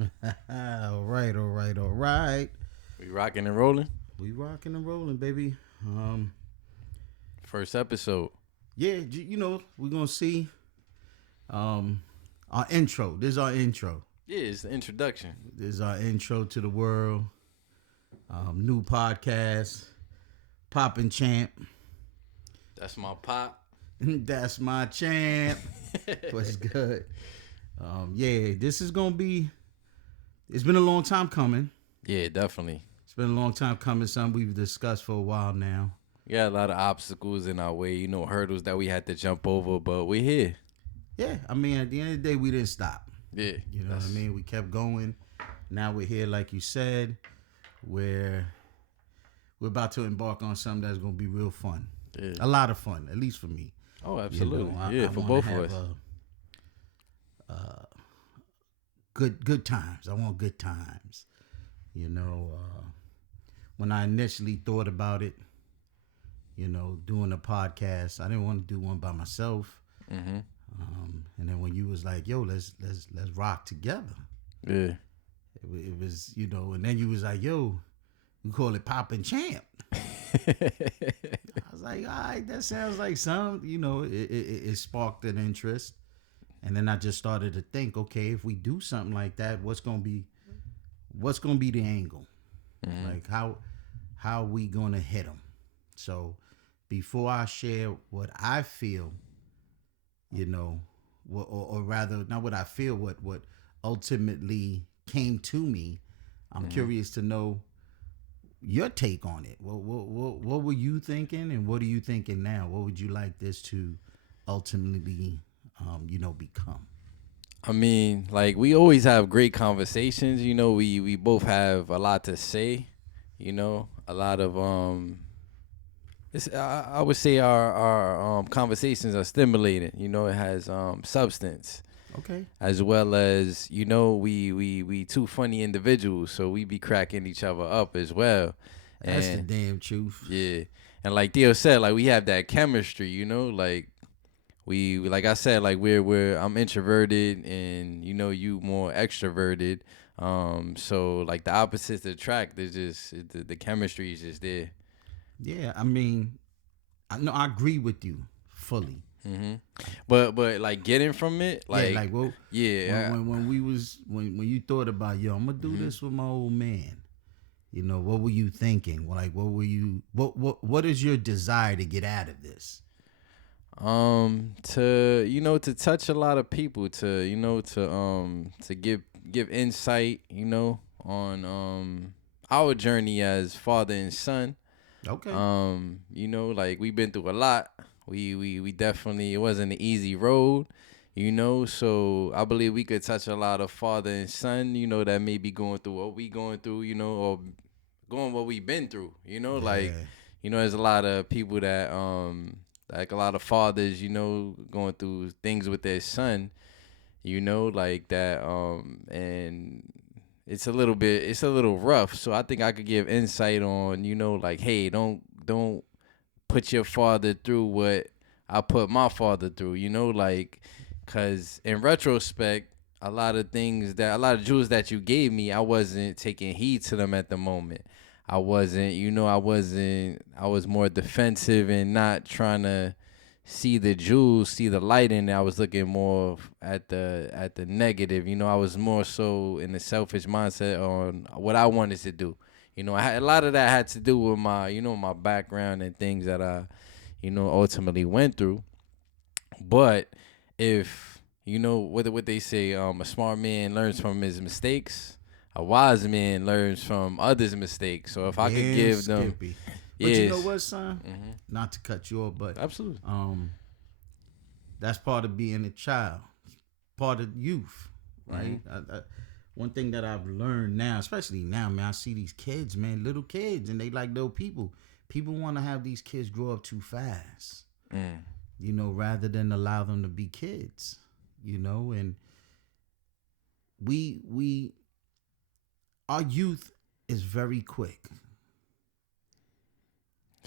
All right, all right, all right. We rocking and rolling. We rocking and rolling, baby. First episode. Yeah, we're gonna see our intro. This is our intro. Yeah, it's the introduction. This is our intro to the world. New podcast, Poppin' Champ. That's my pop. That's my champ. What's good? Yeah, this is gonna be. It's been a long time coming. Yeah, definitely. It's been a long time coming. Something we've discussed for a while now. We got a lot of obstacles in our way, hurdles that we had to jump over, but we're here. Yeah, I mean, at the end of the day, we didn't stop. Yeah. You know what I mean? We kept going. Now we're here, like you said, where we're about to embark on something that's going to be real fun. Yeah. A lot of fun, at least for me. Oh, absolutely. I for wanna both of have, us. Good times. I want good times. When I initially thought about it, doing a podcast, I didn't want to do one by myself. Mm-hmm. And then when you was like, "Yo, let's rock together," Yeah. it was, and then you was like, "Yo, we call it Poppin' Champ." I was like, "All right, that sounds like some." It sparked an interest, and then I just started to think, okay, if we do something like that, what's gonna be the angle? Mm-hmm. Like how we gonna hit them? So before I share what I feel, or rather, not what I feel, what ultimately came to me, I'm curious to know your take on it. What were you thinking, and what are you thinking now? What would you like this to ultimately, become? I mean, like, we always have great conversations. We both have a lot to say. A lot of I would say our conversations are stimulating. It has substance. Okay. As well as we two funny individuals, so we be cracking each other up as well. That's the damn truth. Yeah, and like Theo said, like, we have that chemistry. Like, we like I said, like, I'm introverted and you more extroverted. So like the opposites attract. There's just the chemistry is just there. Yeah, I mean, I agree with you fully. Mm-hmm. But like, getting from it, like, when you thought about, yo, I'm gonna do this with my old man. What were you thinking? Like, what is your desire to get out of this? To touch a lot of people, to give insight, on our journey as father and son. Okay. Like, we've been through a lot. We definitely, it wasn't an easy road, so I believe we could touch a lot of father and son, that may be going through what we going through, or going what we've been through, like, there's a lot of people that, like, a lot of fathers, going through things with their son, like that, and it's a little rough. So I think I could give insight on, like, hey, don't put your father through what I put my father through, like, because in retrospect, a lot of jewels that you gave me, I wasn't taking heed to them at the moment. I wasn't, I was more defensive and not trying to see the jewels, see the light in it. I was looking more at the negative. I was more so in the selfish mindset on what I wanted to do. I had, a lot of that had to do with my, my background and things that I, ultimately went through. But if, what they say, a smart man learns from his mistakes, a wise man learns from others' mistakes. So if I could give them, Skippy. But you know what, son? Mm-hmm. Not to cut you off, but Absolutely. that's part of being a child, part of youth, right? One thing that I've learned now, especially now, man, I see these kids, man, little kids, and they like little people. People want to have these kids grow up too fast, rather than allow them to be kids, and our youth is very quick.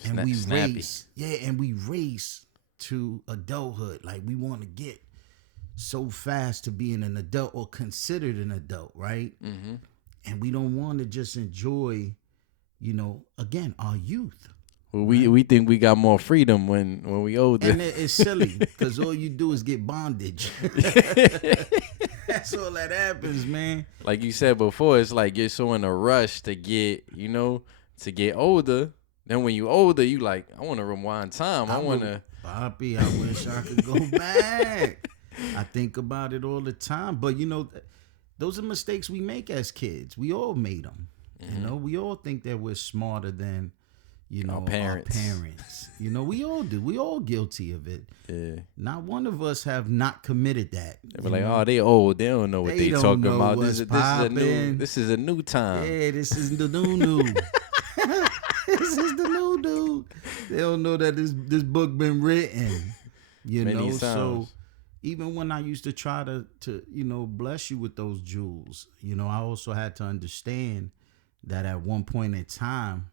And we snappy. race to adulthood. Like, we want to get so fast to being an adult or considered an adult, right? And we don't want to just enjoy, again, our youth. Well, Right? we think we got more freedom when we older. And it's silly because all you do is get bondage. That's all that happens, man. Like you said before, it's like you're so in a rush to get, to get older. Then when you older, you like, I want to rewind time. I want to. Poppy, I wish I could go back. I think about it all the time. But, those are mistakes we make as kids. We all made them. We all think that we're smarter than, our parents. We all do. We all guilty of it. Yeah. Not one of us have not committed that. They were like, oh, they old. They don't know what they talking about. This is a new time. Yeah, this is the new. This is the new. They don't know that this book been written. Many so even when I used to try to bless you with those jewels, I also had to understand that at one point in time,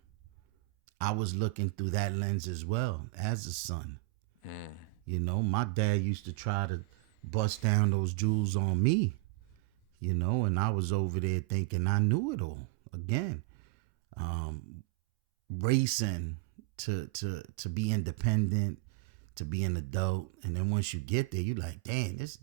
I was looking through that lens as well as a son. My dad used to try to bust down those jewels on me, and I was over there thinking I knew it all. Again, racing to be independent, to be an adult, and then once you get there, you're like, damn, this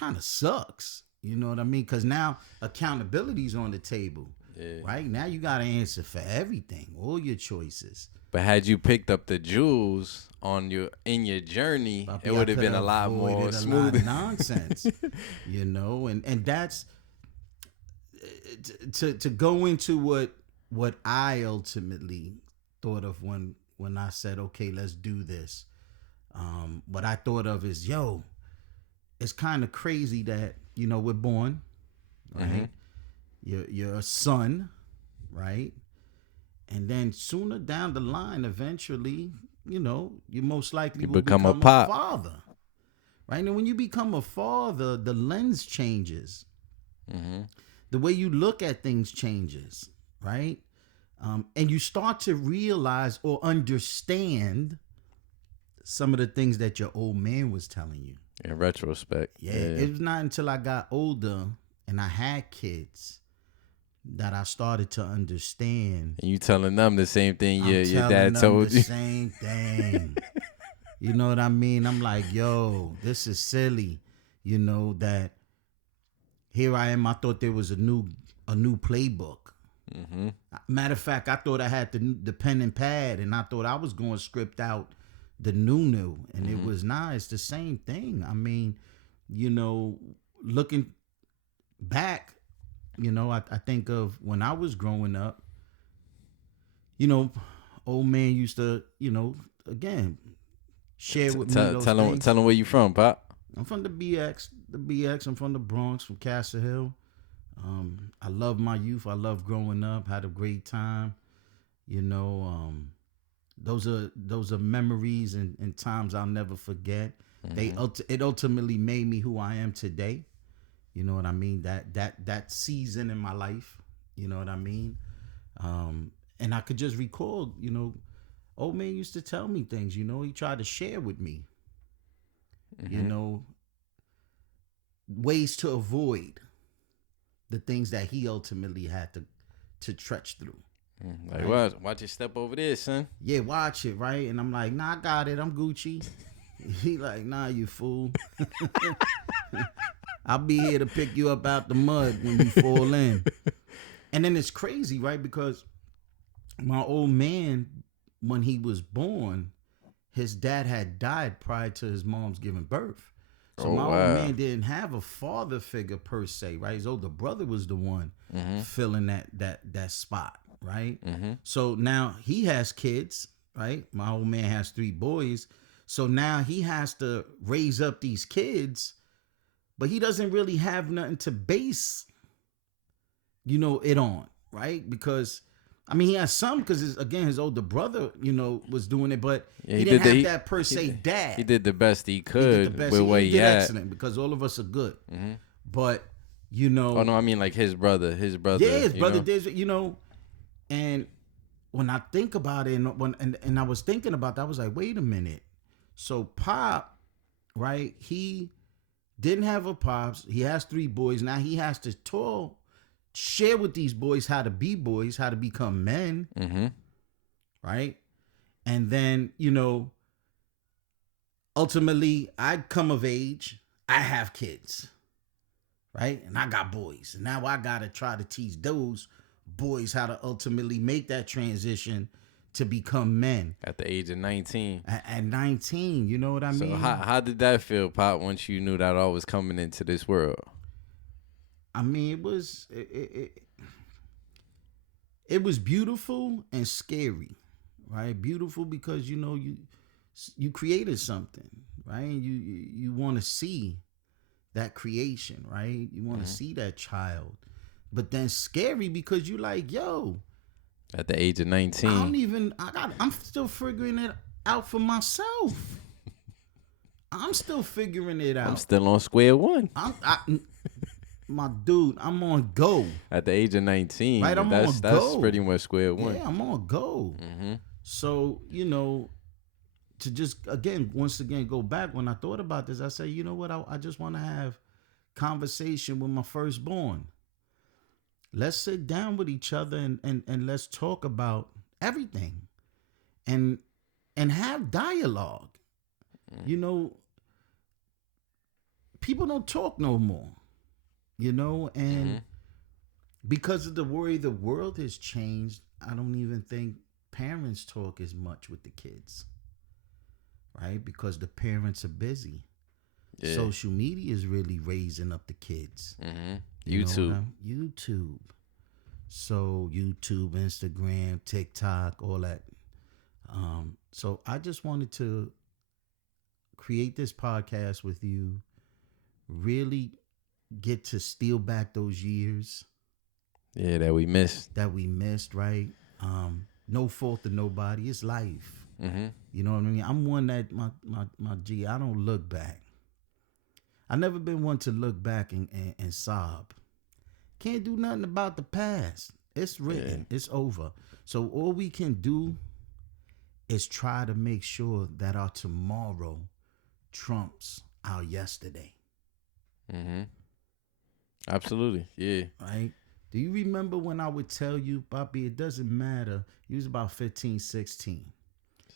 kind of sucks. You know what I mean? Because now accountability's on the table. Yeah. Right now, you got to answer for everything, all your choices. But had you picked up the jewels in your journey, it would have been a lot more smooth. Nonsense, and that's to go into what I ultimately thought of when I said, okay, let's do this. What I thought of is, it's kind of crazy that we're born, right? You're a son, right? And then sooner down the line, eventually, you most likely will become a father, right? And when you become a father, the lens changes. The way you look at things changes, right? And you start to realize or understand some of the things that your old man was telling you. In retrospect. Yeah. It was not until I got older and I had kids that I started to understand. And you telling them the same thing your dad told you. The same thing. You know what I mean? I'm like, yo, this is silly. That here I am. I thought there was a new playbook. Matter of fact, I thought I had the pen and pad, and I thought I was going to script out the new, and it was not. It's the same thing. I mean, looking back, I think of when I was growing up, old man used to, again, share with me those things. Tell him where you from, Pop. I'm from the BX. I'm from the Bronx, from Castle Hill. I love my youth. I love growing up. Had a great time. Those are memories and times I'll never forget. It ultimately made me who I am today. You know what I mean? That season in my life. You know what I mean? And I could just recall, old man used to tell me things. He tried to share with me. Ways to avoid the things that he ultimately had to trudge through. Like, watch your step over there, son. Yeah, watch it, right? And I'm like, nah, I got it. I'm Gucci. He like, nah, you fool. I'll be here to pick you up out the mud when you fall in. And then it's crazy, right? Because my old man, when he was born, his dad had died prior to his mom's giving birth. So my old man didn't have a father figure per se, right? His older brother was the one filling that spot, right? So now he has kids, right? My old man has 3 boys. So now he has to raise up these kids, but he doesn't really have nothing to base, it on, right? Because he has some because his older brother, was doing it, but he didn't have that per se dad. He did the best he could with what he had. Excellent because all of us are good. But, Oh, no, I mean like his brother. Yeah, his brother did, and when I think about it, and I was thinking about that, I was like, wait a minute. So Pop, right, he didn't have a pops. He has 3 boys. Now he has to share with these boys how to be boys, how to become men, Mm-hmm. right? And then, you know, ultimately, I come of age. I have kids, right? And I got boys. And now I got to try to teach those boys how to ultimately make that transition to become men. At the age of 19. At 19, you know what I So mean? how did that feel, Pop, once you knew that I was coming into this world? I mean, it was beautiful and scary, right? Beautiful because you know you created something, right? You want to see that creation, right? You want to see that child, but then scary because you like, yo, At the age of I 19. don't even. I'm still figuring it out for myself. I'm still figuring it out. I'm still on square one. My dude, I'm on go. At the age of 19. Right, I'm that's on go. pretty much square one. Yeah, I'm on go. Mm-hmm. So, you know, to just once again go back, when I thought about this, I said, you know what, I just want to have conversation with my firstborn. Let's sit down with each other and let's talk about everything and have dialogue. You know, people don't talk no more. You know, and because of the way the world has changed, I don't even think parents talk as much with the kids, right? Because the parents are busy. Yeah. Social media is really raising up the kids. Mm-hmm. You YouTube. know YouTube. So YouTube, Instagram, TikTok, all that. So I just wanted to create this podcast with you, really get to steal back those years Yeah, that we missed. right? No fault of nobody. It's life. Mm-hmm. You know what I mean? I'm one that my G, I don't look back. I never been one to look back and sob. Can't do nothing about the past. It's written. Yeah. It's over. So all we can do is try to make sure that our tomorrow trumps our yesterday. Mm-hmm. Absolutely. Yeah. Right? Do you remember when I would tell you, Bobby, it doesn't matter. You was about 15, 16.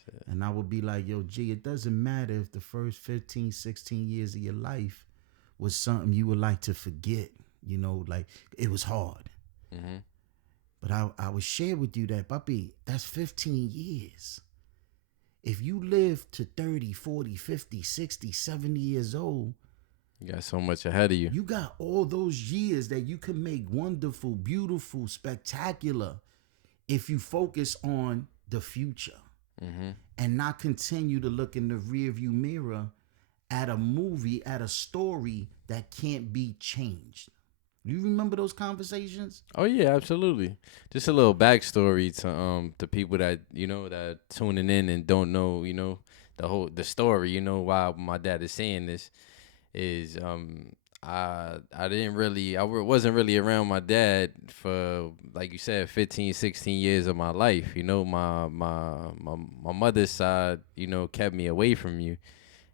Shit. And I would be like, yo, G, it doesn't matter if the first 15, 16 years of your life was something you would like to forget. You know, like it was hard. Mm-hmm. But I would share with you that, Bobby, that's 15 years. If you live to 30, 40, 50, 60, 70 years old, you got so much ahead of you. You got all those years that you can make wonderful, beautiful, spectacular if you focus on the future and not continue to look in the rearview mirror at a movie, at a story that can't be changed. You remember those conversations? Oh yeah, absolutely. Just a little backstory to people that that tuning in and don't know the story. You know why my dad is saying this is I wasn't really around my dad for, like you said, 15, 16 years of my life. You know, my mother's side, kept me away from you.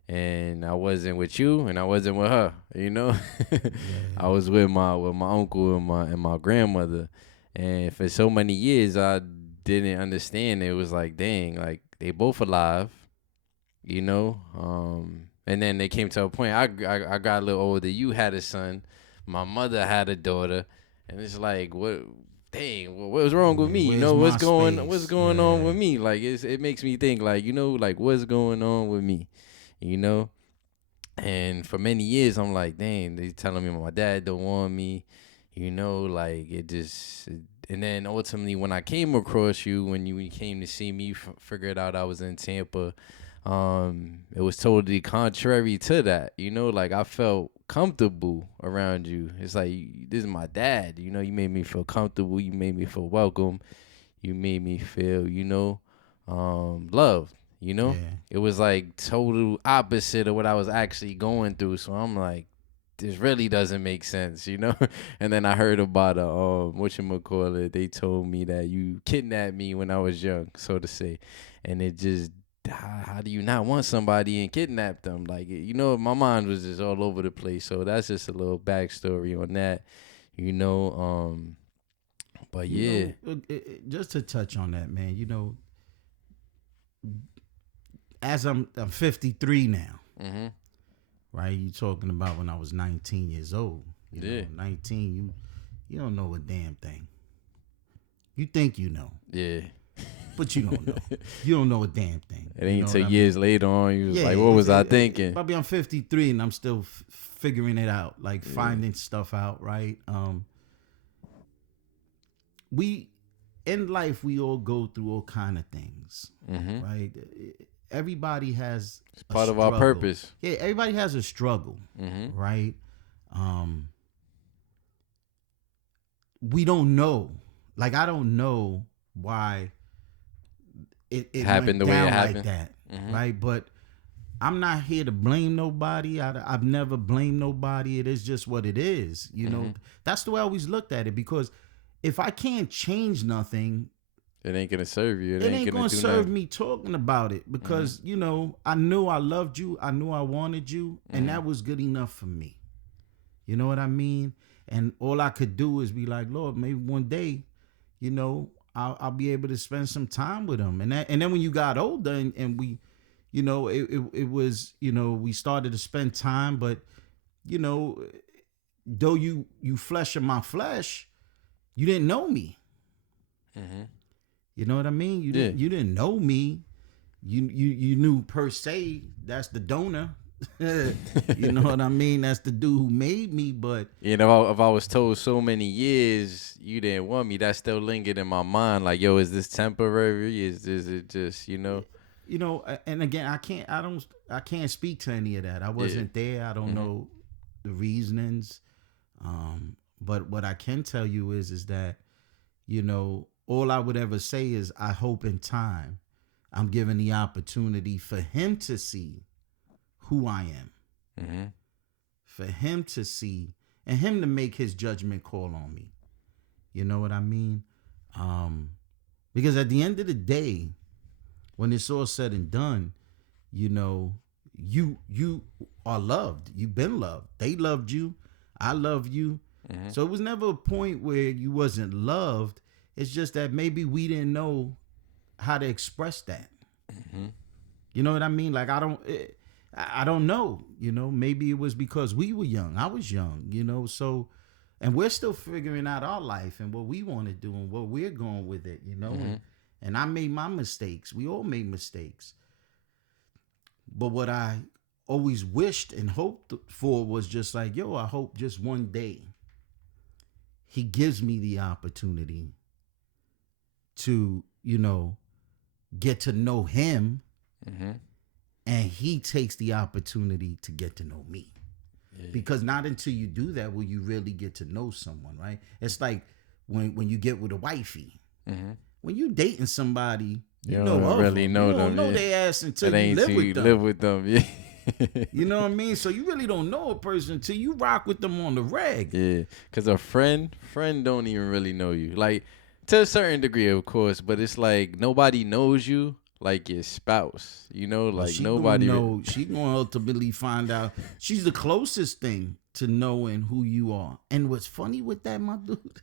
And I wasn't with you, and I wasn't with her. Yeah. I was with my uncle and my grandmother, and for so many years I didn't understand. It was like, dang, like they both alive, And then they came to a point. I got a little older. You had a son, my mother had a daughter, and it's like, what? Dang, what was wrong with me? What's going on with me? Like it makes me think, like like what's going on with me? And for many years I'm like, dang, they telling me my dad don't want me, like it just. And then ultimately when I came across you, when you came to see me, figured out I was in Tampa, it was totally contrary to that. Like I felt comfortable around you. It's like, this is my dad. You made me feel comfortable. You made me feel welcome. You made me feel, loved. Yeah. It was like total opposite of what I was actually going through. So I'm like, this really doesn't make sense, And then I heard about whatchamacallit. They told me that you kidnapped me when I was young, so to say, and it just how do you not want somebody and kidnap them? Like, you know, my mind was just all over the place. So that's just a little backstory on that, you know. But You yeah, know, just to touch on that, man. You know, as I'm 53 now, mm-hmm. right? You talking about when I was 19 years old. You Yeah. know, 19, you don't know a damn thing. You think you know, Yeah. but you don't know. You don't know a damn thing. It You ain't know until what I years mean? later on, you was like, what was I thinking? Probably I'm 53 and I'm still figuring it out, like finding stuff out, right? We in life we all go through all kind of things, Mm-hmm. right? Everybody has It's a part of our struggle. purpose. Yeah, everybody has a struggle, Mm-hmm. right? We don't know. Like I don't know why it Happened went the way it down like happened. that, Mm-hmm. right? But I'm not here to blame nobody. I've never blamed nobody. It is just what it is. You know, that's the way I always looked at it, because if I can't change nothing, It ain't gonna serve you. it ain't gonna gonna do serve nothing. me talking about it, because you know, I knew I loved you, I knew I wanted you, and that was good enough for me. You know what I mean? And all I could do is be like, Lord, maybe one day, you know, I'll be able to spend some time with him. And then when you got older and we, you know, it was, you know, we started to spend time, but you know, though you flesh of my flesh, you didn't know me. Mm-hmm. You know what I mean? You didn't know me. You knew per se that's the donor. You know what I mean? That's the dude who made me. But You know, if I was told so many years you didn't want me, that still lingered in my mind. Like, yo, is this temporary? Is it just, you know? you know, and again, I can't speak to any of that. I wasn't there. I don't know the reasonings. But what I can tell you is that, you know, all I would ever say is I hope in time I'm given the opportunity for him to see who I am. Mm-hmm. For him to see and him to make his judgment call on me. You know what I mean? Because at the end of the day, when it's all said and done, you know, you are loved. You've been loved. They loved you. I love you. Mm-hmm. So it was never a point where you wasn't loved. It's just that maybe we didn't know how to express that. Mm-hmm. You know what I mean? Like I don't know. You know, maybe it was because we were young. I was young. You know, so and we're still figuring out our life and what we want to do and what we're going with it. You know, and I made my mistakes. We all made mistakes. But what I always wished and hoped for was just like, yo, I hope just one day he gives me the opportunity to, you know, get to know him, and he takes the opportunity to get to know me. Yeah. Because not until you do that will you really get to know someone, right? It's like when you get with a wifey. When you dating somebody, you don't really know them. You don't know their ass until you live with them. Yeah. You know what I mean? So you really don't know a person until you rock with them on the reg. Yeah, because a friend don't even really know you. Like, to a certain degree, of course, but it's like nobody knows you like your spouse. You know, like she nobody. She gonna ultimately find out. She's the closest thing to knowing who you are. And what's funny with that, my dude,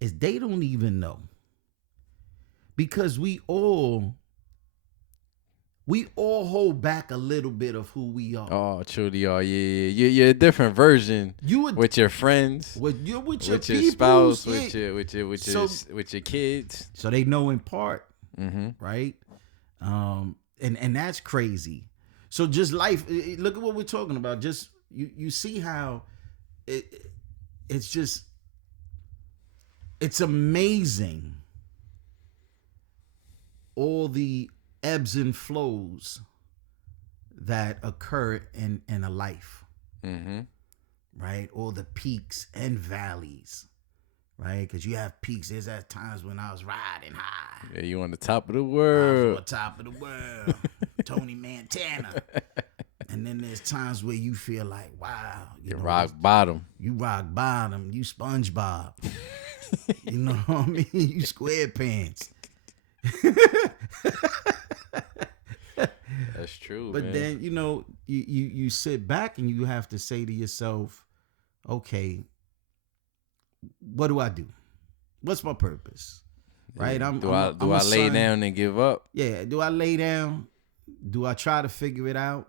is they don't even know. Because we all hold back a little bit of who we are. Oh, truly are. Yeah. You're a different version. With your friends, with your spouse, yeah. with your kids. So they know in part, right? And that's crazy. So just life. Look at what we're talking about. Just you see how it's amazing. All the ebbs and flows that occur in a life, right? All the peaks and valleys, right? Because you have peaks. There's at times when I was riding high. Yeah, you on the top of the world. I was on top of the world. Tony Montana. And then there's times where you feel like, wow. You rock bottom. You rock bottom. You SpongeBob. You know what I mean? You SquarePants. That's true, But man. then, you know, you sit back and you have to say to yourself, okay, what do I do? What's my purpose? Right? Yeah. Do I'm a I lay son. down and give up? Yeah. Do I lay down? Do I try to figure it out?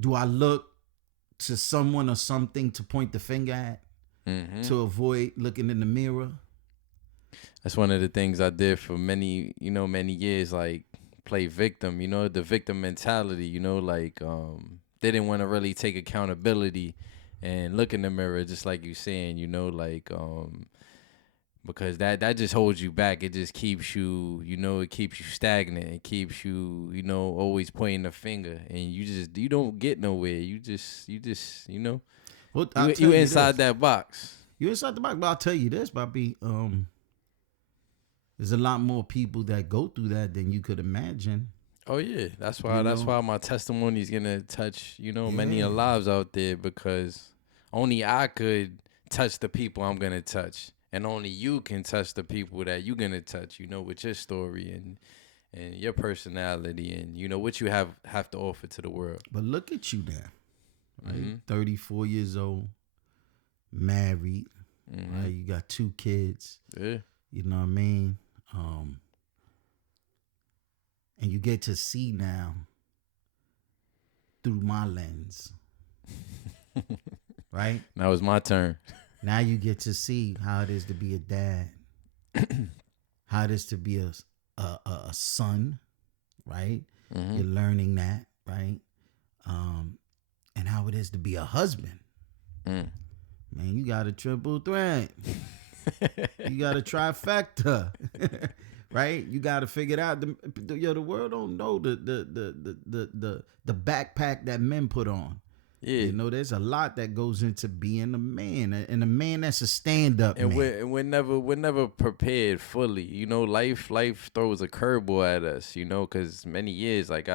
Do I look to someone or something to point the finger at Mm-hmm. to avoid looking in the mirror? That's one of the things I did for many years, like play victim, the victim mentality, like didn't want to really take accountability and look in the mirror, just like you saying, like because that just holds you back. It just keeps you, it keeps you stagnant. It keeps you, always pointing the finger, and you don't get nowhere. You just Well, you I'll you tell you inside this. that box. You inside the box, but I'll tell you this, Bobby. There's a lot more people that go through that than you could imagine. Oh yeah, that's You why know? my testimony is gonna touch many Yeah. lives out there, because only I could touch the people I'm gonna touch, and only you can touch the people that you're gonna touch. With your story and your personality and what you have to offer to the world. But look at you now, right? Mm-hmm. 34 years old, married, Mm-hmm. right? You got 2 kids. Yeah. You know what I mean? And you get to see now through my lens, right? Now it's my turn. Now you get to see how it is to be a dad, how it is to be a son, right? Mm-hmm. You're learning that, right? And how it is to be a husband. Mm. Man, you got a triple threat. You got a trifecta, right? You got to figure it out. The world don't know the backpack that men put on. Yeah. There's a lot that goes into being a man, and a man that's a stand-up And man. we're never prepared fully. Life throws a curveball at us. Because many years, like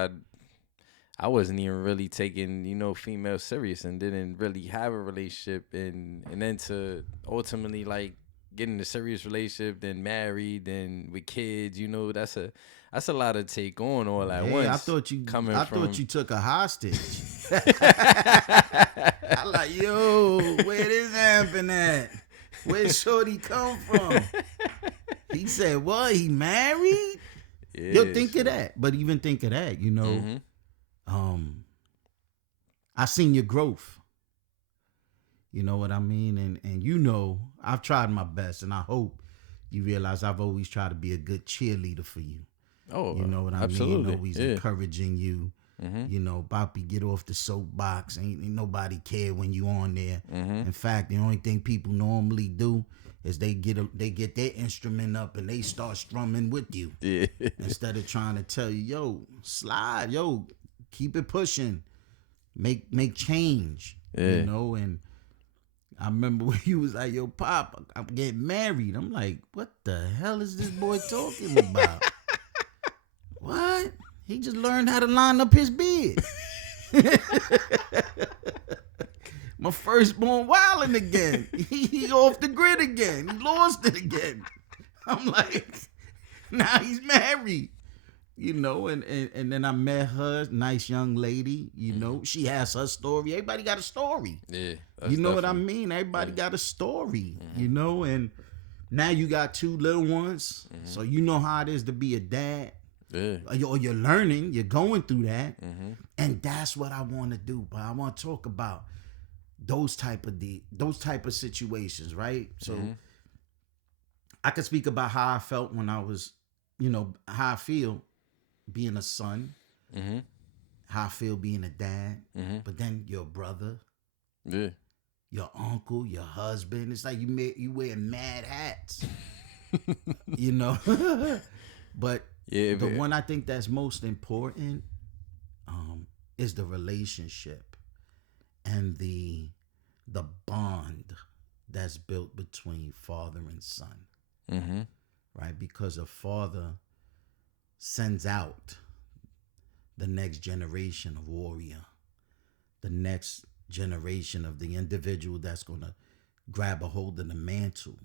I wasn't even really taking female serious, and didn't really have a relationship, and then to ultimately like get in a serious relationship, then married, then with kids. That's a lot to take on all at once. I thought you took a hostage. I like, yo, where this happen at? Where Shorty come from? He said, what? He married? Yeah, Yo, think of that. But even think of that, Mm-hmm. I seen your growth. You know what I mean? And I've tried my best, and I hope you realize I've always tried to be a good cheerleader for you. Oh, You know what I absolutely. mean? Always encouraging you. Mm-hmm. Bobby, get off the soapbox. Ain't nobody care when you on there. Mm-hmm. In fact, the only thing people normally do is they get their instrument up and they start strumming with you. Yeah. Instead of trying to tell you, yo, slide, yo, keep it pushing. Make change. Yeah. And I remember when you was like, yo, Pop, I'm getting married. I'm like, what the hell is this boy talking about? What? He just learned how to line up his bed. My firstborn wilding again. He off the grid again. He lost it again. I'm like, now he's married. And then I met her, nice young lady. She has her story. Everybody got a story. Yeah. You know what I mean? Everybody got a story. And now you got 2 little ones. So you know how it is to be a dad. Yeah. Or you're learning, you're going through that. And that's what I want to do. But I want to talk about those type of situations, right? So I can speak about how I felt when I was, how I feel being a son, how I feel being a dad, but then your brother, Yeah. your uncle, your husband. It's like you wear mad hats, But Yeah. the one I think that's most important is the relationship and the bond that's built between father and son, Mm-hmm. right? Because a father sends out the next generation of warrior, the next generation of the individual that's going to grab a hold of the mantle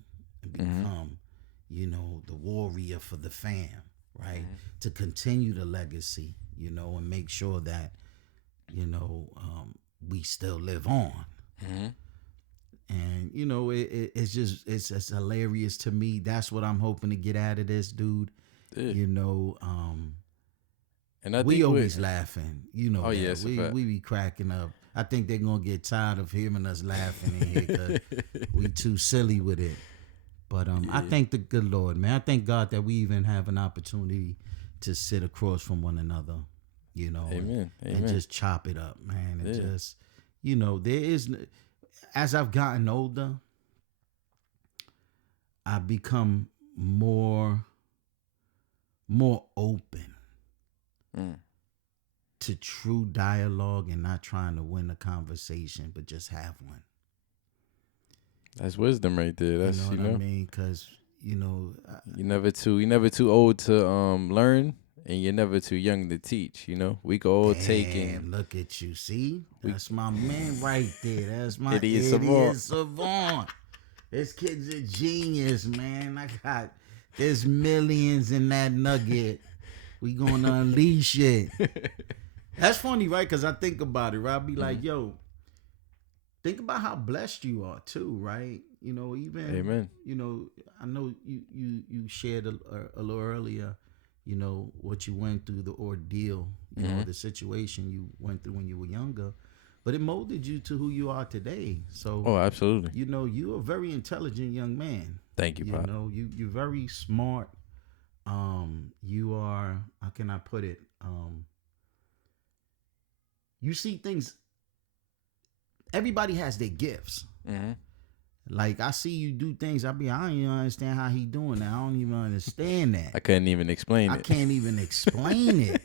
and become, the warrior for the fam, right? To continue the legacy and make sure that, we still live on. Mm-hmm. And it's just hilarious to me. That's what I'm hoping to get out of this, dude. Yeah. And I We think always laughing. Oh, that. yeah, it's a we fact. we be cracking up. I think they're gonna get tired of hearing us laughing in here because we too silly with it. But I thank the good Lord, man. I thank God that we even have an opportunity to sit across from one another, Amen. and just chop it up, man. And Yeah. just, there is, as I've gotten older, I've become more open to true dialogue and not trying to win a conversation, but just have one. That's wisdom right there. That's I mean, because you're never too old to learn, and you're never too young to teach. We could all take and look at you. See, that's my man right there. That's my Idiot savant. This kid's a genius, man. There's millions in that nugget. We gonna unleash it. That's funny, right? Because I think about it, right? I'll be like, yo, think about how blessed you are too, right? Even Amen. I know you shared a little earlier, what you went through, the ordeal, the situation you went through when you were younger, but it molded you to who you are today. So, oh, absolutely. You're a very intelligent young man. Thank you, Pop. You're very smart. You are, how can I put it? You see things. Everybody has their gifts. Mm-hmm. Like, I see you do things. I don't even understand how he doing that. I don't even understand that. I couldn't even explain it. I can't even explain it.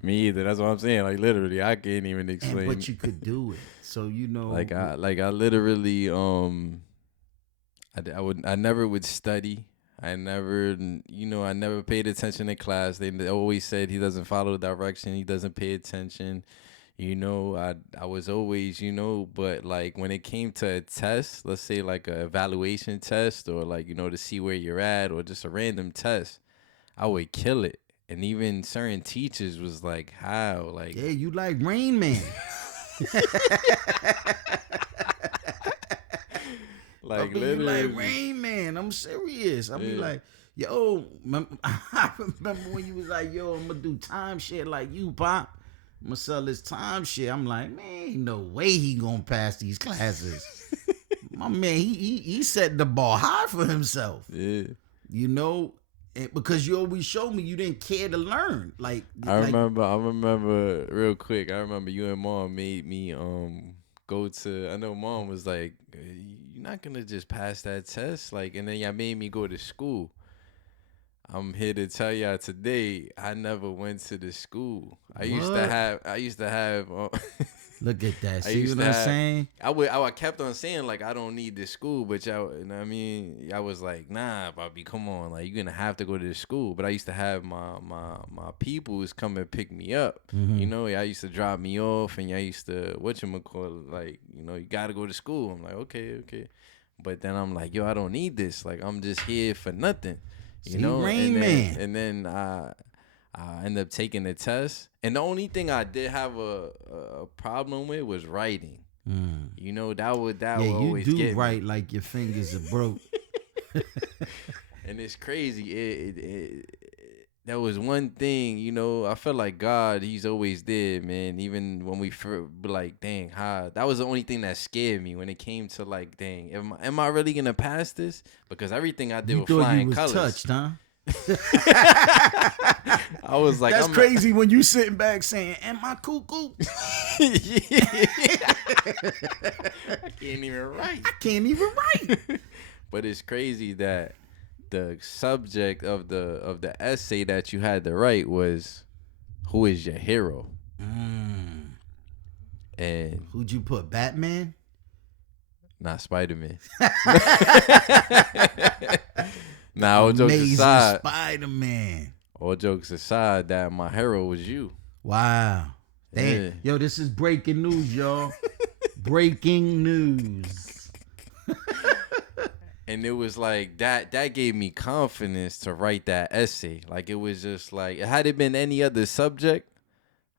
Me either. That's what I'm saying. Like, literally, I can't even explain. But you could do it. So I literally I never would study. I never paid attention in class. They always said he doesn't follow direction. He doesn't pay attention. I was always, but like when it came to a test, let's say like a evaluation test or like, to see where you're at or just a random test, I would kill it. And even certain teachers was like, how? Like, yeah, you like Rain Man. Like, literally. You like Rain Man. I'm serious. I'll be like, yo, I remember when you was like, yo, I'm going to do time shit like you, Pop. I'm going to sell this time shit. I'm like, man, ain't no way he going to pass these classes. My man, he set the bar high for himself. Yeah. Because you always showed me you didn't care to learn. I remember real quick. I remember you and Mom made me go to. I know Mom was like, "You're not gonna just pass that test." Like, and then y'all made me go to school. I'm here to tell y'all today, I never went to the school. I used to have. Look at that. See what I'm saying? I kept on saying, like, I don't need this school, but y'all, I was like, nah, Bobby, come on, like, you're gonna have to go to this school. But I used to have my peoples come and pick me up. Mm-hmm. I used to drop me off, and I used to whatchamacallit, like, you gotta go to school. I'm like, okay. But then I'm like, yo, I don't need this. Like, I'm just here for nothing. Rain Man. And then I ended up taking the test, and the only thing I did have a problem with was writing. That would always get me. You do write like your fingers are broke. And it's crazy. That was one thing, I felt like God, he's always there, man. Even when we like, dang, that was the only thing that scared me when it came to like, dang, am I really gonna pass this? Because everything I did with flying colors. You touched, huh? I was like, that's crazy when you sitting back saying, "Am I cuckoo?" I can't even write. But it's crazy that the subject of the essay that you had to write was, who is your hero? And who'd you put? Batman? Not Spider-Man. Now, all jokes aside, Spider-Man. All jokes aside, that my hero was you. Wow. Damn. Yeah. Yo, this is breaking news, y'all. Breaking news. And it was like that gave me confidence to write that essay. Like it was just like, had it been any other subject,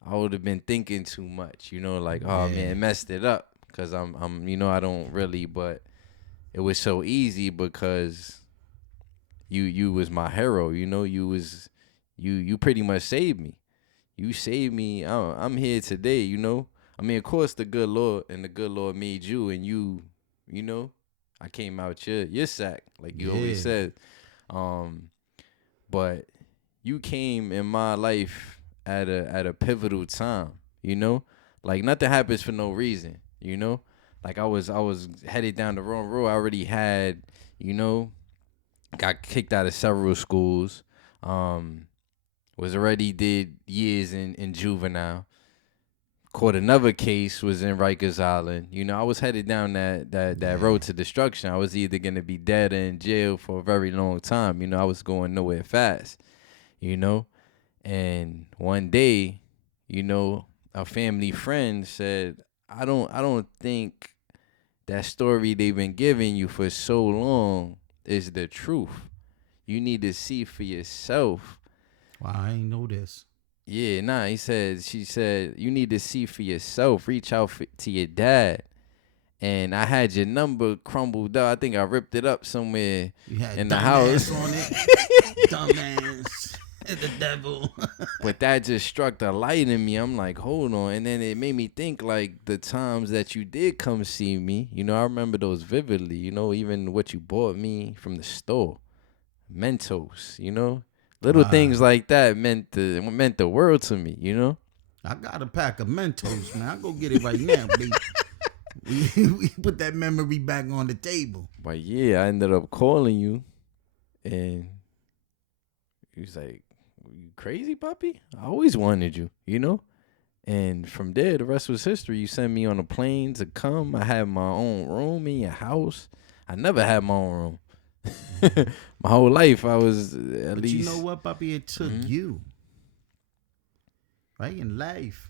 I would have been thinking too much, like, oh man, Yeah. it messed it up because I'm I don't really, but it was so easy because you was my hero, you pretty much saved me. You saved me. I'm here today, I mean, of course, the good Lord made you, and you know, I came out your sack, like you always Yeah. said. Um, but you came in my life at a pivotal time, like nothing happens for no reason, like I was headed down the wrong road. I already had, got kicked out of several schools, um, was already did years in juvenile. Caught another case, was in Rikers Island. I was headed down that road to destruction. I was either gonna be dead or in jail for a very long time. I was going nowhere fast. And one day, a family friend said, I don't think that story they've been giving you for so long is the truth. You need to see for yourself. Wow, I ain't know this. Yeah, nah, she said, you need to see for yourself. Reach out to your dad. And I had your number crumbled up. I think I ripped it up somewhere You had in the house. dumbass on it. Dumbass. The devil. But that just struck the light in me. I'm like, hold on. And then it made me think, like, the times that you did come see me. I remember those vividly. Even what you bought me from the store. Mentos, Little things Wow. like that meant the world to me, I got a pack of Mentos, man. I'll go get it right now, baby. We put that memory back on the table. But yeah, I ended up calling you, and he was like, "You crazy, puppy? I always wanted you, And from there, the rest was history. You sent me on a plane to come. I had my own room in your house. I never had my own room. My whole life, I was at But least. you know what, puppy? It took you. Right? In life,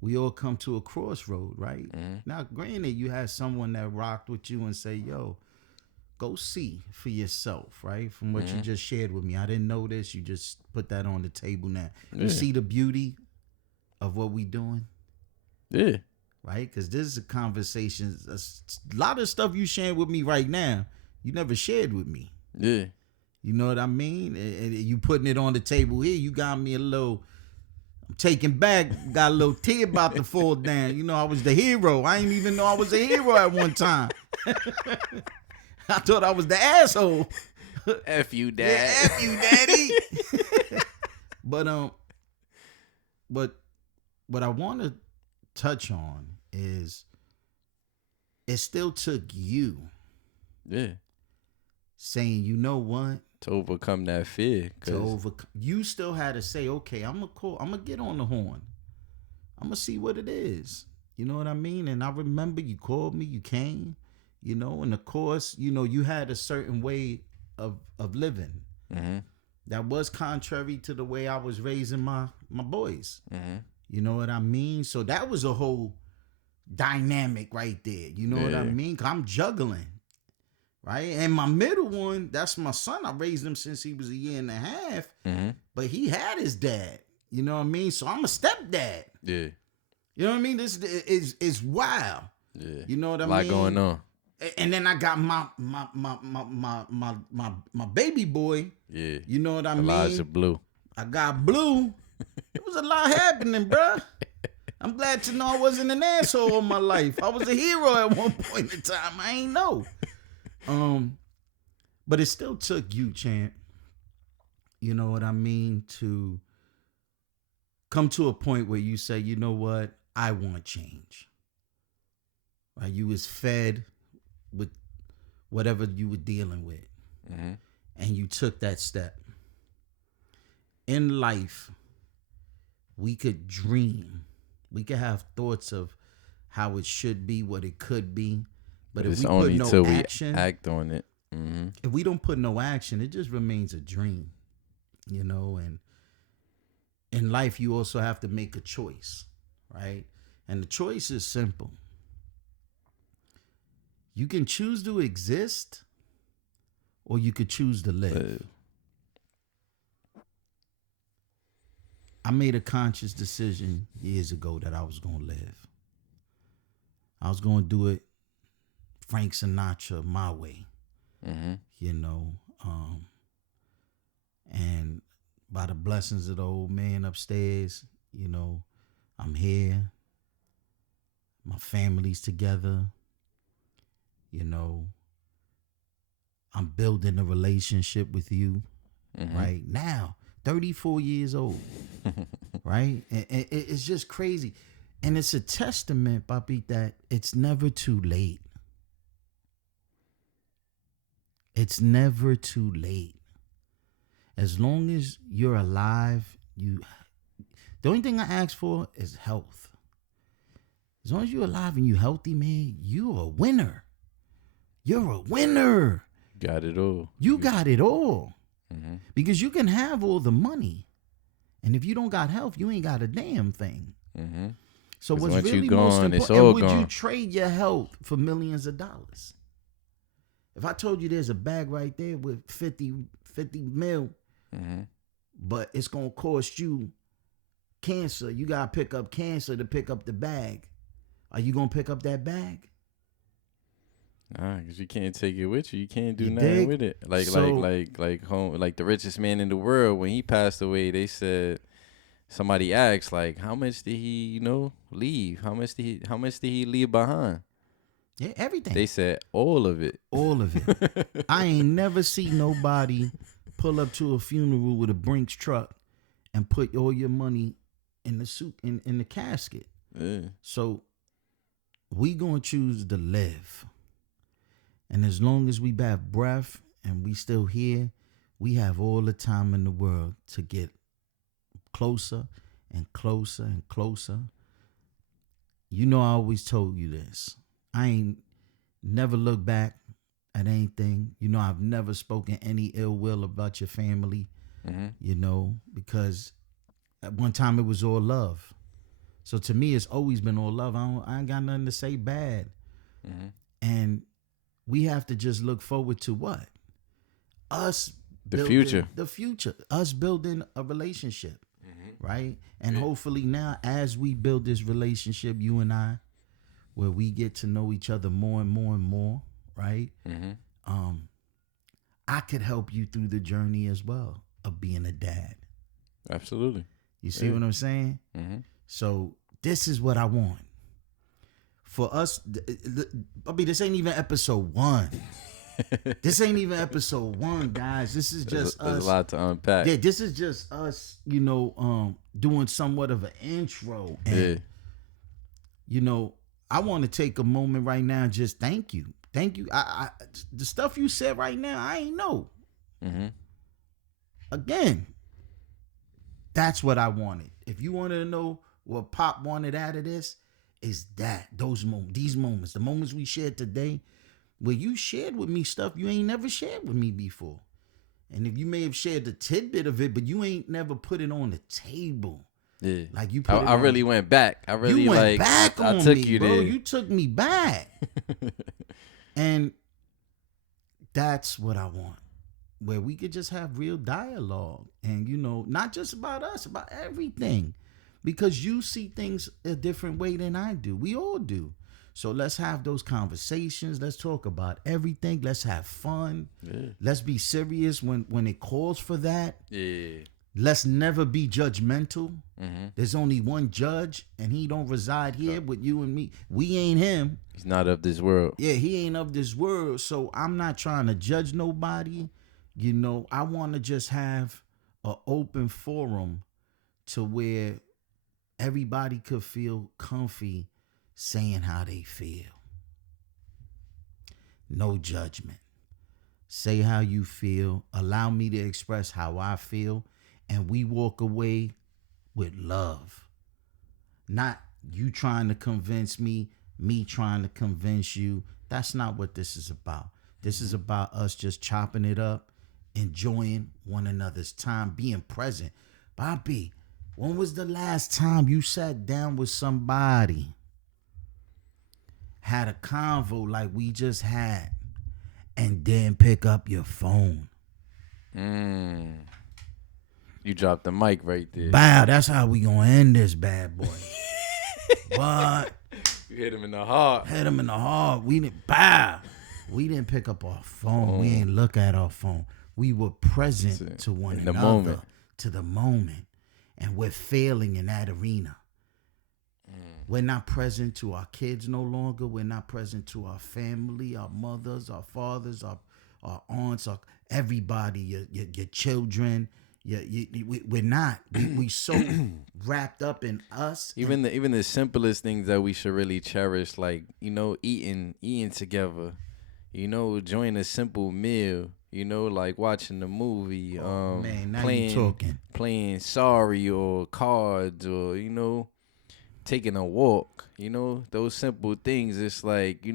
we all come to a crossroad, right? Now, granted, you had someone that rocked with you and say, yo, go see for yourself, right? From what you just shared with me. I didn't know this. You just put that on the table now. You see the beauty of what we doing? Yeah. Right? Because this is a conversation. A lot of stuff you sharing with me right now, you never shared with me. Yeah. You know what I mean? And you putting it on the table here, you got me a little... I'm taken back, got a little tear about to fall down. I was the hero. I didn't even know I was a hero at one time. I thought I was the asshole. F you, Dad. Yeah, F you, daddy. But what I want to touch on is it still took you saying, you know what? To overcome that fear. You still had to say, okay, I'm gonna get on the horn. I'm gonna see what it is. You know what I mean? And I remember you called me, you came, and of course, you had a certain way of living that was contrary to the way I was raising my boys. You know what I mean? So that was a whole dynamic right there. You know what I mean? 'Cause I'm juggling. Right? And my middle one, that's my son. I raised him since he was a year and a half. But he had his dad. You know what I mean? So I'm a stepdad. Yeah. You know what I mean? This is wild. Yeah. You know what I mean? A lot going on. And then I got my baby boy. Yeah. You know what I mean? Elijah Blue. I got Blue. It was a lot happening, bruh. I'm glad to know I wasn't an asshole all my life. I was a hero at one point in time. I ain't know. But it still took you, champ. You know what I mean? To come to a point where you say, you know what? I want change. Right? You was fed with whatever you were dealing with. And you took that step. In life, we could dream. We could have thoughts of how it should be, what it could be. But if it's we only put till no action, we act on it. If we don't put no action, it just remains a dream, and in life, you also have to make a choice, right? And the choice is simple. You can choose to exist, or you could choose to live. I made a conscious decision years ago that I was going to live. I was going to do it Frank Sinatra my way, you know. And by the blessings of the old man upstairs, you know, I'm here. My family's together. You know, I'm building a relationship with you right now, 34 years old, right? And it's just crazy. And it's a testament, Papi, that it's never too late. It's never too late. As long as you're alive, the only thing I ask for is health. As long as you're alive and you're healthy, man, you're a winner. You're a winner. Got it all. You got it all. Because you can have all the money. And if you don't got health, you ain't got a damn thing. So what's really most important, and would you trade your health for millions of dollars? If I told you there's a bag right there with 50 mil, but it's going to cost you cancer, you got to pick up cancer to pick up the bag. Are you going to pick up that bag? Nah, because you can't take it with you. You can't do nothing with it. Like the richest man in the world, when he passed away, they said, somebody asked, like, how much did he, leave? How much did he leave behind? Yeah, everything. They said all of it. All of it. I ain't never see nobody pull up to a funeral with a Brinks truck and put all your money in the suit in the casket. Yeah. So we gonna choose to live. And as long as we have breath and we still here, we have all the time in the world to get closer and closer and closer. You know, I always told you this. I ain't never looked back at anything. You know, I've never spoken any ill will about your family, you know, because at one time it was all love. So to me, it's always been all love. I ain't got nothing to say bad. And we have to just look forward to what? Us the future. The future. Us building a relationship, right? And hopefully now, as we build this relationship, you and I, where we get to know each other more and more and more, right? I could help you through the journey as well of being a dad. Absolutely. You see what I'm saying? So this is what I want. For us, I mean, this ain't even episode 1. This ain't even episode 1, guys. This is just us. There's a lot to unpack. Yeah, this is just us, doing somewhat of an intro. And, I want to take a moment right now and just thank you. Thank you. I the stuff you said right now, I ain't know. Again, that's what I wanted. If you wanted to know what Pop wanted out of this, is that these moments, the moments we shared today, where you shared with me stuff you ain't never shared with me before. And if you may have shared a tidbit of it, but you ain't never put it on the table. Yeah, like you. Put I really went back. I really went back on me, you bro. there. You took me back, and that's what I want, where we could just have real dialogue, and not just about us, about everything, because you see things a different way than I do. We all do. So let's have those conversations. Let's talk about everything. Let's have fun. Yeah. Let's be serious when it calls for that. Yeah. Let's never be judgmental. There's only one judge, and he don't reside here with you and me. We ain't him. He's not of this world. Yeah, he ain't of this world. So I'm not trying to judge nobody. I want to just have an open forum to where everybody could feel comfy saying how they feel. No judgment. Say how you feel. Allow me to express how I feel. And we walk away with love. Not you trying to convince me trying to convince you. That's not what this is about. This is about us just chopping it up, enjoying one another's time, being present. Bobby, when was the last time you sat down with somebody, had a convo like we just had, and then pick up your phone. You dropped the mic right there. Bow, that's how we gonna end this bad boy. What? You hit him in the heart. Hit him in the heart. We didn't pick up our phone. We ain't look at our phone. We were present to one another, moment. to the moment, and we're failing in that arena. We're not present to our kids no longer. We're not present to our family, our mothers, our fathers, our aunts, everybody, your children. We're not. We so wrapped up in us. Even the simplest things that we should really cherish, like, eating together, enjoying a simple meal, like watching a movie, man, now you talking. Playing Sorry or cards, or taking a walk, those simple things. It's like,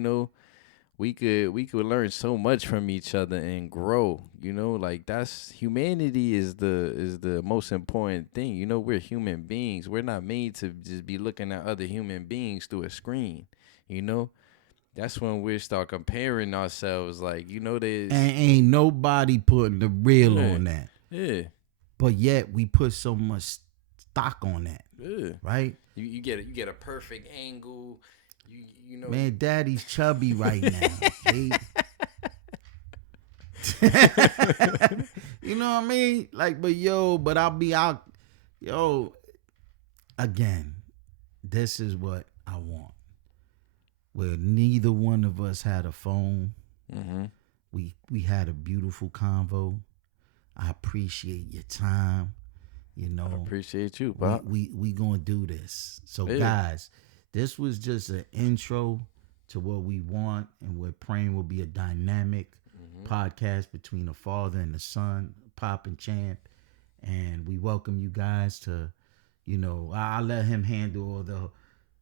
we could learn so much from each other and grow, like that's humanity is the most important thing. We're human beings. We're not made to just be looking at other human beings through a screen. That's when we start comparing ourselves, like, there's and ain't nobody putting the real on that. Yeah. But yet we put so much stock on that. Yeah. Right? You get a perfect angle. You know. Man, daddy's chubby right now. You know what I mean? Like, but I'll be out. Again, this is what I want. Where neither one of us had a phone. Mm-hmm. We had a beautiful convo. I appreciate your time. I appreciate you, Bob. We gonna do this. So guys, this was just an intro to what we want, and we're praying will be a dynamic podcast between a father and a son, Pop and Champ. And we welcome you guys to, I'll let him handle all the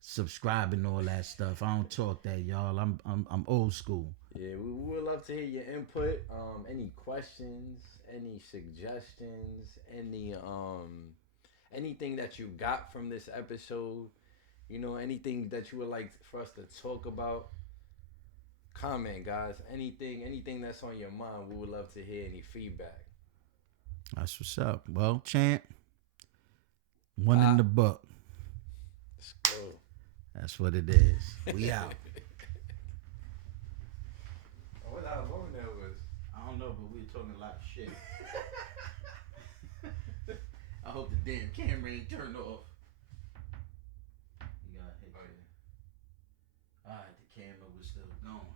subscribing and all that stuff. I don't talk that, y'all. I'm old school. Yeah, we would love to hear your input. Any questions, any suggestions, anything that you got from this episode, anything that you would like for us to talk about. Comment, guys. Anything that's on your mind, we would love to hear any feedback. That's what's up. Well, Champ, one in the book. Let's go. That's what it is. We out. What how long that was? I don't know, but we were talking a lot of shit. I hope the damn camera ain't turned off. You gotta hit it. Alright, the camera was still going.